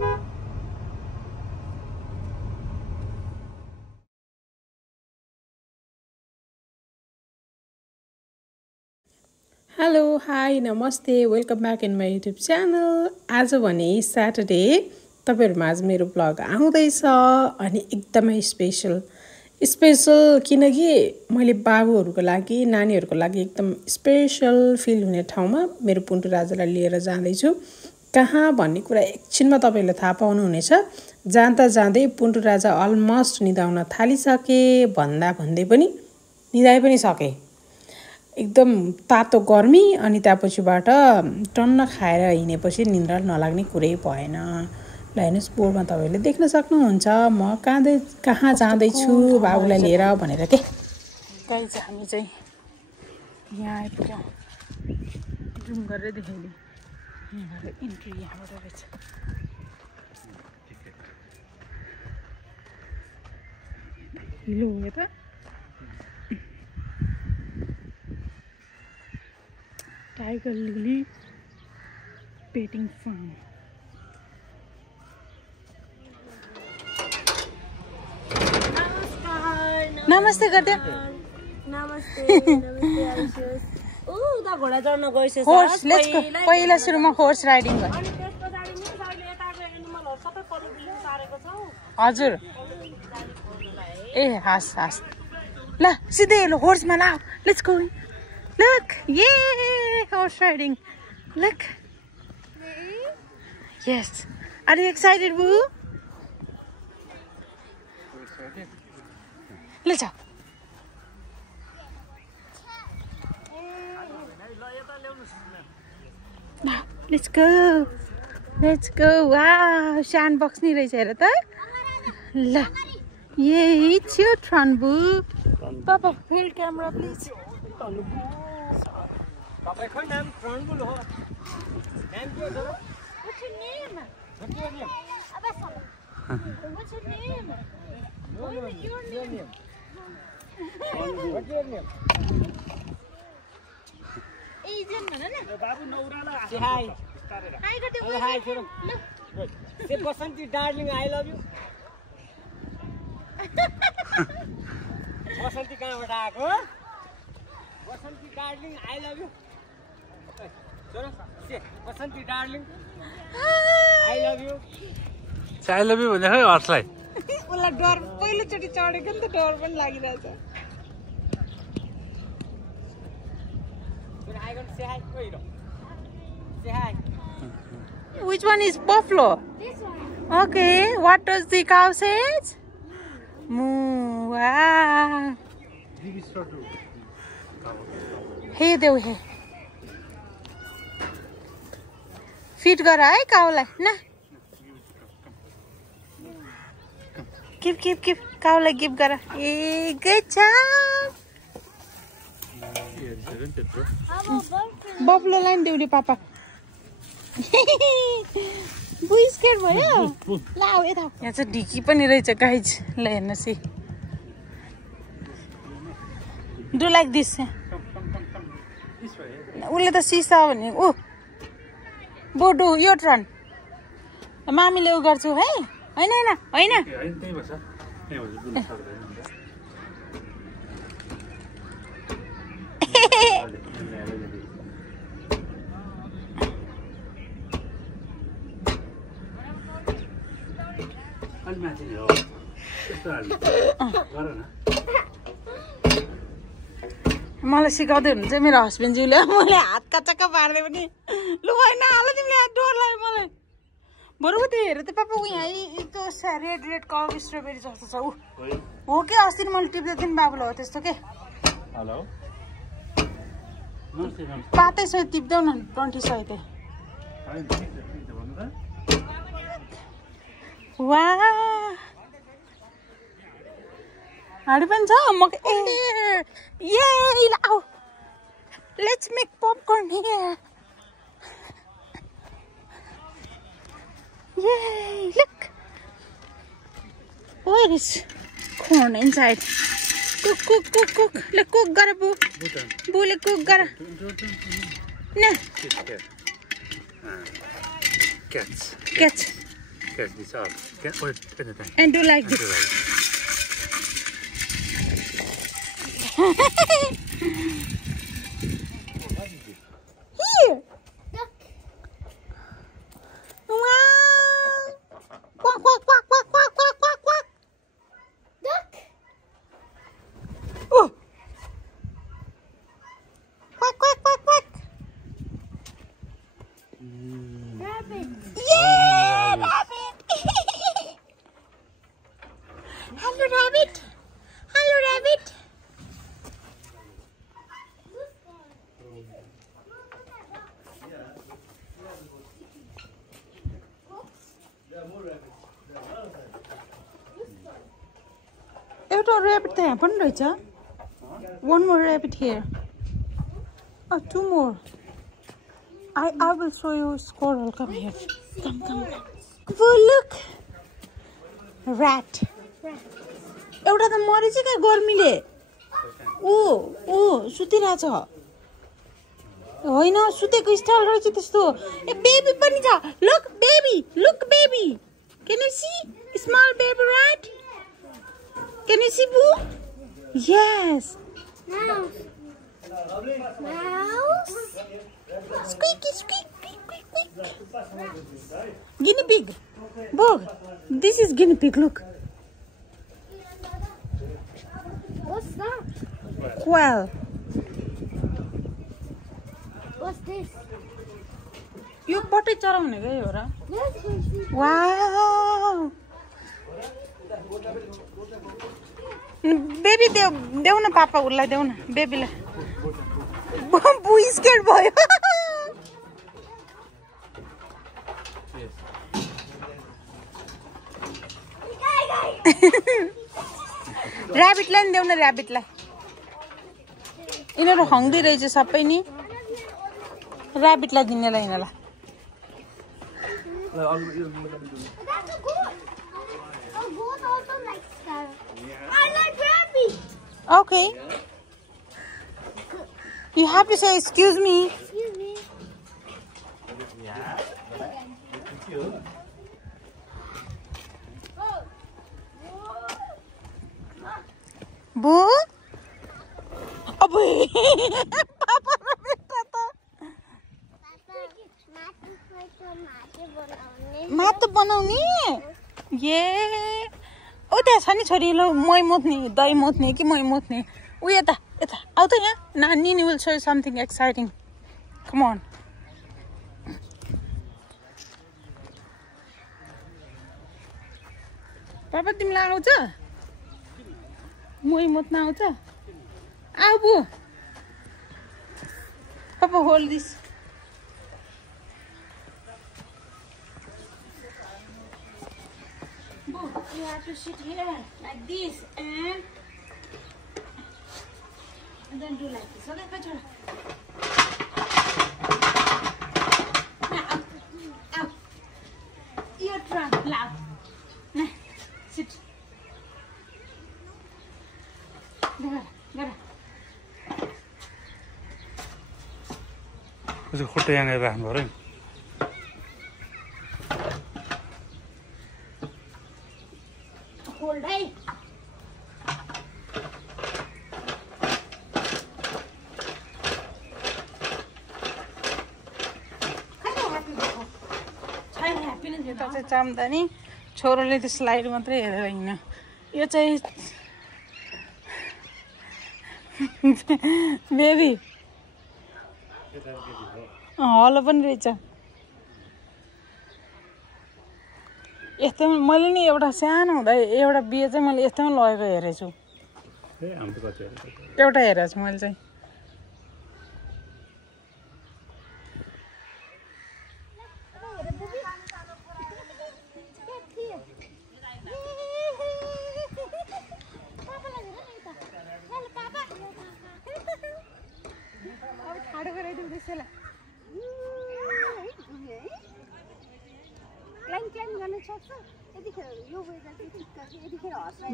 Hello hi नमस्ते welcome back in my YouTube channel. आज भने स्याटरडे तपाईहरुमा आज मेरो ब्लग आउँदैछ अनि एकदमै स्पेशल किनकि मैले बाबुहरुको लागि नानीहरुको लागि एकदम स्पेशल फिल हुने ठाउँमा मेरो पुन्टु राजालाई लिएर जाँदैछु। कहाँ भन्ने कुरा एकछिनमा तपाईहरुले थाहा पाउनुहुनेछ। जाँदा जाँदै पुन्टु राजा अलमोस्ट निदाउन थालिसके भन्दै पनि निदाइ पनि सके। एकदम तातो गर्मी अनि त्यसपछिबाट टन्न खाएर हिँडेपछि निन्द्रा नलाग्ने कुरै भएन। ल हेर्नुस् बोर्डमा तपाईहरुले देख्न सक्नुहुन्छ म कहाँ जाँदैछु बाबुलाई लिएर भनेर के। गाइस हामी चाहिँ यहाँ आइपुग्यौं। जुम गरेर देखाइदिए यहाँबाट इन्ट्री यहाँबाट रहेछ। हिलो हो त टाइगर लिली पेटिङ फार्म। नमस्ते गर्दै। नमस्ते आइसुस। उता घोडा चढ्न गइसछ। Horse let's go. पहिला सुरुमा होर्स राइडिङ गर्नु। अनि त्यसको लागि नि साइडले यताको एनिमलहरु सबै पल्लो सारेको छ। हजुर ए हास ल सिधै ल होर्समा ल let's go. Look, yay! Horse riding. Look. Yes. Are you excited, Boo? Let's go. Now, let's go. Let's go. Wow, sandbox ni रहेछ हेर त। ल Yay, it's your turn, Boo. Papa, hold camera, please. What's your name? What's your name? What's your name? What's your name? What's your name? Asian bhana na. Babu Naurala. Say hi. Hi गर्दै Say hi छोरो. Say Basanti darling, I love you. Basanti कहाँबाट आएको? Basanti darling, I love you. छोरो, say Basanti darling, I love you. I love you भने खै हर्सलाई उलाई डर पहिलोचोटी चढेको नि त डर पनि लागिरहेछ। But I gonna say hi. Wait, say hi. Which one is buffalo? This one. Okay, what does the cow say? Moo. Wow. Hey देऊ हे फिट गर है काउलाई न। गिभ काउलाई गिभ गर। A good job. Buffalo line देऊ रे पापा। बुई square भयो। ल आऊ यता। यहाँ चाहिँ ढिकी पनि रहेछ गाइज। ल हेर्नुस् है। Do like this. उसले त सिसा भने ऊ बोडु यो टर्न मामीले उ गर्छु है। हैन हैन मलाई सिकाउँदै हुनुहुन्छ मेरो हस्बेन्डज्यूले। मैले हात कचक्क पार्दै पनि लु होइन हाल तिमीले डर लाग्यो मलाई। बरु त्यो हेर त पापा उ यहाँ त्यो रेड कलर स्ट्रबेरी जस्तो छ ऊ हो के। अस्ति मैले टिप्दै थिएँ नि बाबुलाई हो त्यस्तो के। हेलो पातै सय टिप्देऊ न 20 सय त। वाह हाँडी पनि छ म ए आऊ let's make popcorn here. Yay! Look! Where is corn inside? Cook! Look, cook, gara boo. Boo, le cook, gara. No. Cats. Cats. catch this up. Wait, anything. And do like this. Here. Duck. Wow. Quack, quack, quack, quack, quack, quack, quack, quack. Duck. Oh. Quack, quack, quack, quack. Rabbit. Yeah, rabbit. Hello, rabbit. Hello, rabbit. एउटा rabbit त्यहाँ पनि रहेछ. One more rabbit here. Oh, two more. I will show you squirrel. Come here. Come, come, come. Oh, look. Rat. एउटा त मरेछ क्या गर्मीले. ओ सुतिरहेछ. होइन सुतेको स्टाइल रहेछ त्यस्तो. ए बेबी पनि छ. Look baby. Look baby. Can you see? Small baby rat. Can you see Boo? Yes. Mouse. Mouse. Squeaky, squeak, squeak, squeak, squeak. Guinea pig. Bog. This is guinea pig. Look. What's that? Quail. What's this? यो पटे चराउने गयो हो र. Let's go see. Wow. Baby देऊ न पापा उसलाई देऊ न बेबीलाई. बु स्केट भयो. ऱ्याबिटलाई नि देऊ न ऱ्याबिटलाई. यिनीहरू हङ्ग्री रहेछ सबै नि. ऱ्याबिटलाई दिनेलाई यिनीहरूलाई. That's a goat. A goat also likes carrot. I like rabbit. Okay. You have to say excuse me. Excuse me. Boo? Abhi. Papa ra beta ta. मात बनाउने ये ओ त्यहाँ छ नि छोरी ल मै मोत्ने दही मोत्ने कि मै मोत्ने उ यता यता आउ त यहाँ नानी नि will show you something exciting come on पापा तिमीलाई आउँछ मै मोत्न आउँछ आऊ बु पापा hold this You have to sit here like this and then do like this. Okay, good job. Now, out. Your turn, loud. Now, sit. Get up. 그래서 홀대 양에 봐 뭐래? Hold hey. यता चाहिँ चाम्दा नि छोरोले त्यो स्लाइड मात्रै हेरेर हिँड्यो यो चाहिँ बेबी हलो पनि रहेछ यस्तैमा मैले नि एउटा सानो हुँदा एउटा बिहे चाहिँ मैले यस्तैमा लगेको हेरेको छु एउटा हेरेको छु मैले चाहिँ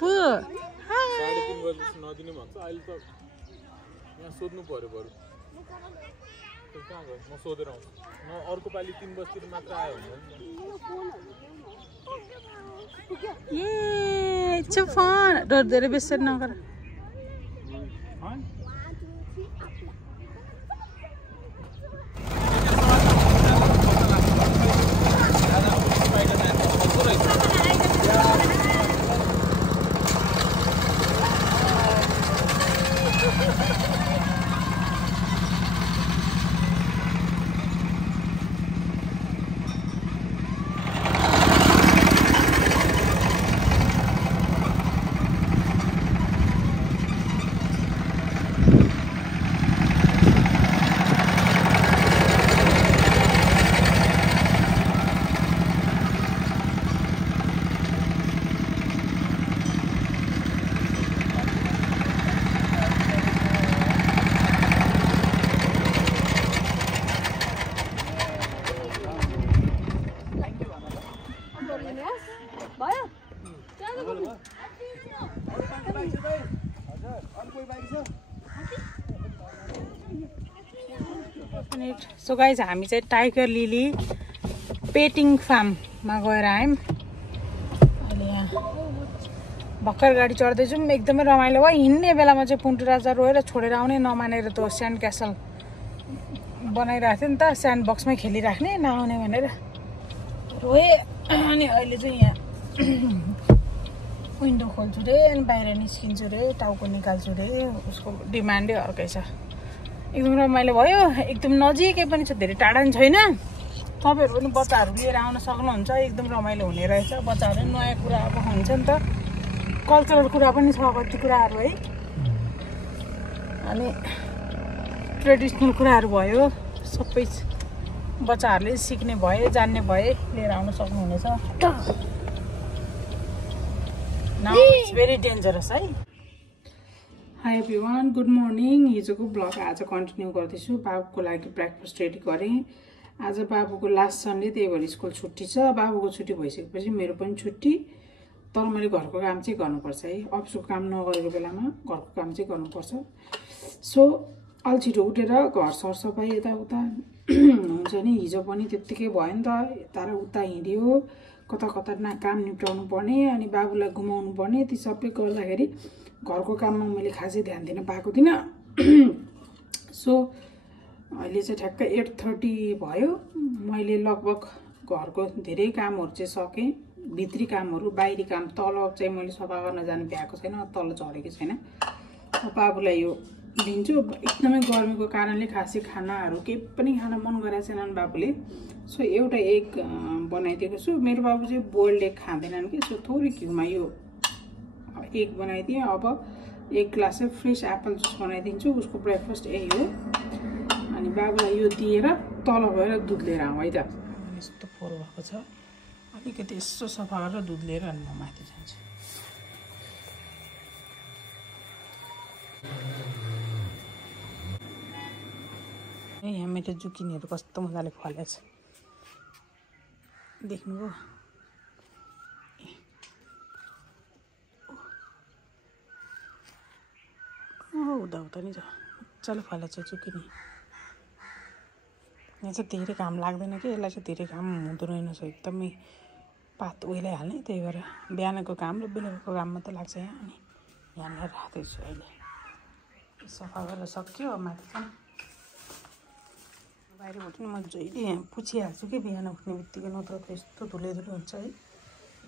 बु हाय 3:30 बजे नदिनु भन्छ अहिले त यहाँ सोध्नु पर्यो बरु कहाँ गयो म सोधेर आउँछु म अर्को पालि 3 बजेतिर मात्र आयो भने Yeah, it's so fun. धेरै बेसी नगर. सो गाइज हामी चाहिँ टाइगर लिली पेटिङ फार्ममा गएर आयौँ. अहिले यहाँ भर्खर गाडी चढ्दैछौँ. एकदमै रमाइलो भयो. हिँड्ने बेलामा चाहिँ पुन्टु राजा रोएर छोडेर आउने नमानेर त्यो स्यान्ड क्यासल बनाइरहेको थियो नि त, स्यान्ड बक्समै खेलिराख्ने नआउने भनेर रोए. अनि अहिले चाहिँ यहाँ विन्डो खोल्छु रे अनि बाहिर निस्किन्छु रे, टाउको निकाल्छु रे. उसको डिमान्डै अर्कै छ. एकदम रमाइलो भयो. एकदम नजिकै पनि छ, धेरै टाढा पनि छैन. तपाईँहरू पनि बच्चाहरू लिएर आउन सक्नुहुन्छ. एकदम रमाइलो हुने रहेछ. बच्चाहरू नयाँ कुरा अब हुन्छ नि त, कल्चरल कुरा पनि छ कति कुराहरू है. अनि ट्रेडिसनल कुराहरू भयो, सबै बच्चाहरूले सिक्ने भए, जान्ने भए लिएर आउन सक्नुहुनेछ. नाउ इट्स भेरी डेन्जरस है. High everyone, good morning. हिजोको ब्लग आज कन्टिन्यू गर्दैछु. बाबुको लागि ब्रेकफास्ट रेडी गरेँ. आज बाबुको लास्ट सन्डे, त्यही भएर स्कुल छुट्टी छ. बाबुको छुट्टी भइसकेपछि मेरो पनि छुट्टी. तर मैले घरको काम चाहिँ गर्नुपर्छ है. अफिसको काम नगरेको बेलामा घरको काम चाहिँ गर्नुपर्छ. सो अल्छिटो उठेर घर सरसफाइ यताउता हुन्छ नि. हिजो पनि त्यत्तिकै भयो नि त, यता र उता हिँड्यो, कता कता काम निप्टाउनु पर्ने, अनि बाबुलाई घुमाउनु पर्ने. ती सबै गर्दाखेरि घरको काममा मैले खासै ध्यान दिन पाएको थिइनँ. सो अहिले चाहिँ ठ्याक्कै 8:30 भयो. मैले लगभग घरको धेरै कामहरू चाहिँ सकेँ. भित्री कामहरू, बाहिरी काम, तल चाहिँ मैले सफा गर्न जानु भ्याएको छैन, तल झरेको छैन. बाबुलाई यो दिन्छु. एकदमै गर्मीको कारणले खासै खानाहरू केही पनि खान मन गरेको छैनन् बाबुले. सो एउटा एग बनाइदिएको छु. मेरो बाबु चाहिँ बोइल्ड एग खाँदैनन् कि, सो थोरै घिउमा यो एग बनाइदिएँ. अब 1 ग्लास चाहिँ फ्रेस एप्पल जुस बनाइदिन्छु. उसको ब्रेकफास्ट यही हो. अनि बाबुलाई यो दिएर तल गएर दुध लिएर आउँ है त. यस्तो फोहोर भएको छ, अलिकति यसो सफा गरेर दुध लिएर अनि म माथि जान्छु. यहाँ मेरो जुकिनीहरू कस्तो मजाले फलेको छ देख्नुभयो. हुँदा नि छ, मजाले फलेको छ जुकिनी. यहाँ चाहिँ धेरै घाम लाग्दैन कि, यसलाई चाहिँ धेरै घाम हुँदो रहेनछ. एकदमै पात ओइलाइहाल्ने, त्यही भएर बिहानको घाम र बेलुकाको घाम मात्रै लाग्छ यहाँ. अनि यहाँनिर राख्दैछु. अहिले सफा गरेर सक्यो. माथि चाहिँ बाहिर उठ्ने म जहिले यहाँ पुछिहाल्छु कि बिहान उठ्ने बित्तिकै, नत्र त यस्तो धुलै धुलो हुन्छ है.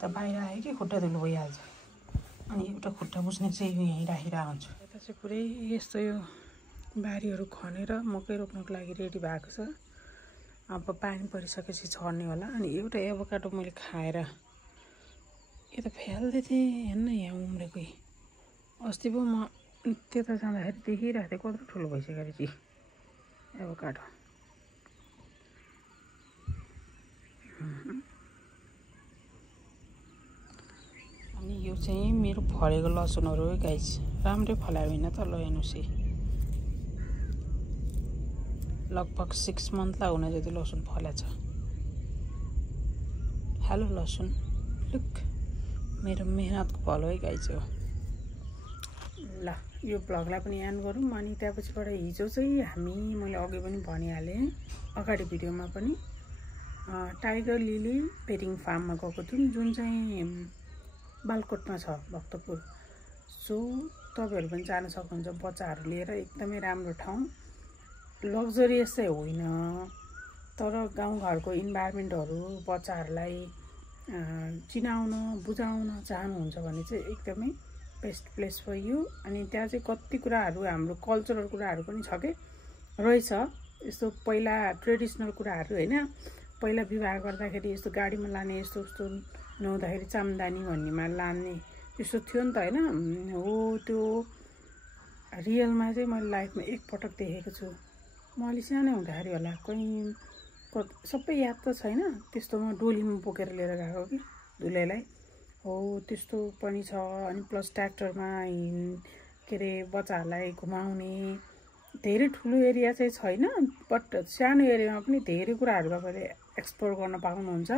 त बाहिर आयो कि खुट्टा धुलो भइहाल्छ. अनि एउटा खुट्टा पुछ्ने चाहिँ यो यहीँ राखिरहेको हुन्छु. यता चाहिँ पुरै यस्तो यो बारीहरू खनेर मकै रोप्नको लागि रेडी भएको छ. अब पानी परिसकेपछि छर्ने होला. अनि एउटा एभोकाडो मैले खाएर यता फ्याल्दै थिएँ. हेर्न यहाँ उम्रेको अस्ति पो म त्यता जाँदाखेरि देखिरहेको थिएँ. कत्रो ठुलो भइसक्यो रहेछ एभोकाडो. अनि यो चाहिँ मेरो फलेको लसुनहरू हो गाइस. राम्रै फलायो होइन त. ल हेर्नुहोस्, लगभग 6 मन्थलाई हुने जति लसुन फलेको छ. हेलो लसुन, लुक मेरो मेहनतको फल हो है गाइस हो. ल यो ब्लगलाई पनि एन्ड गरौँ. अनि त्यहाँपछिबाट हिजो चाहिँ मैले अघि पनि भनिहालेँ अगाडि भिडियोमा पनि, टाइगर लिली पेटिङ फार्ममा गएको थियौँ. जुन चाहिँ बालकोटमा छ भक्तपुर। सो तपाईहरु पनि जान सक्नुहुन्छ बच्चाहरु लिएर। एकदमै राम्रो ठाउँ, लग्जरियस चाहिँ होइन तर गाउँघरको इन्भाइरोमेन्टहरु बच्चाहरुलाई चिनाउन बुझाउन चाहनुहुन्छ भने चाहिँ एकदमै बेस्ट प्लेस फर यु। अनि त्यहाँ चाहिँ कति कुराहरु हाम्रो कल्चरल कुराहरु पनि छ के रहेछ, यस्तो पहिला ट्रेडिसनल कुराहरु हैन। पहिला विवाह गर्दाखेरि यस्तो गाडीमा लाने यस्तो यस्तो नहुँदाखेरि चामदानी भन्नेमा लाने यस्तो थियो नि त हैन। हो त्यो रियलमा चाहिँ मैले लाइफमा एक पटक देखेको छु। म अलि सानो हुँदाखेरि होला, कहीं सबै याद त छैन। त्यस्तोमा डोलीमा बोकेर लिएर गएको कि दुलेलाई, हो त्यस्तो पनि छ। अनि प्लस ट्र्याक्टरमा के अरे बच्चाहरूलाई घुमाउने धेरै ठुलो एरिया चाहिँ छैन, बट सानो एरियामा पनि धेरै कुराहरू तपाईँले एक्सप्लोर गर्न पाउनुहुन्छ।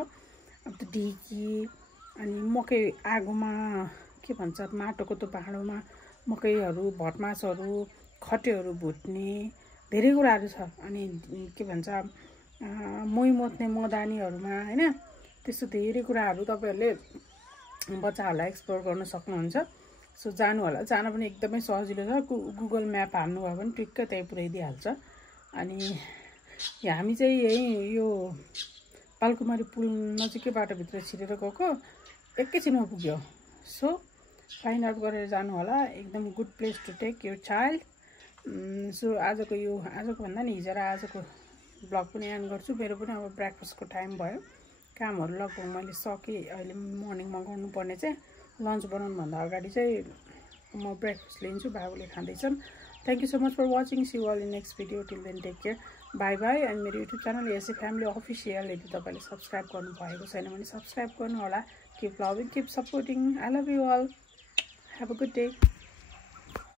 अब त्यो ढिकी अनि मकै आगोमा के भन्छ माटोको त्यो भाँडोमा मकैहरू भटमासहरू खटेहरू भुट्ने धेरै कुराहरू छ। अनि के भन्छ मोही मोत्ने मदानीहरूमा हैन, त्यस्तो धेरै कुराहरू तपाईहरुले बच्चाहरूलाई एक्सप्लोर गर्न सक्नुहुन्छ। सो जानु होला, जान पनि एकदमै सजिलो छ। गुगल म्याप हाल्नु भयो भने टुक्क त्यही पुर्याइदिहाल्छ। अनि हामी चाहिँ यही यो पाल्कुमारी पुल नजिकै बाटोभित्र छिरेर गएको, एकैछिनमा पुग्यो। सो फाइन्ड आउट गरेर जानु होला, एकदम good place to take your child. So आजको भन्दा नि हिजो र आजको ब्लग पनि एन्ड गर्छु। मेरो पनि अब ब्रेकफास्टको टाइम भयो, कामहरू लगभग मैले सकेँ। अहिले मर्निङमा गर्नुपर्ने चाहिँ लन्च बनाउनुभन्दा अगाडि चाहिँ म ब्रेकफास्ट लिन्छु, बाबुले खाँदैछन्। Thank you so much for watching, see you all in next video. Till then take care, bye bye. And मेरो YouTube channel SA family official यदि तपाईँले सब्सक्राइब गर्नुभएको छैन भने सब्सक्राइब गर्नु होला। Keep loving, keep supporting, I love you all, have a good day.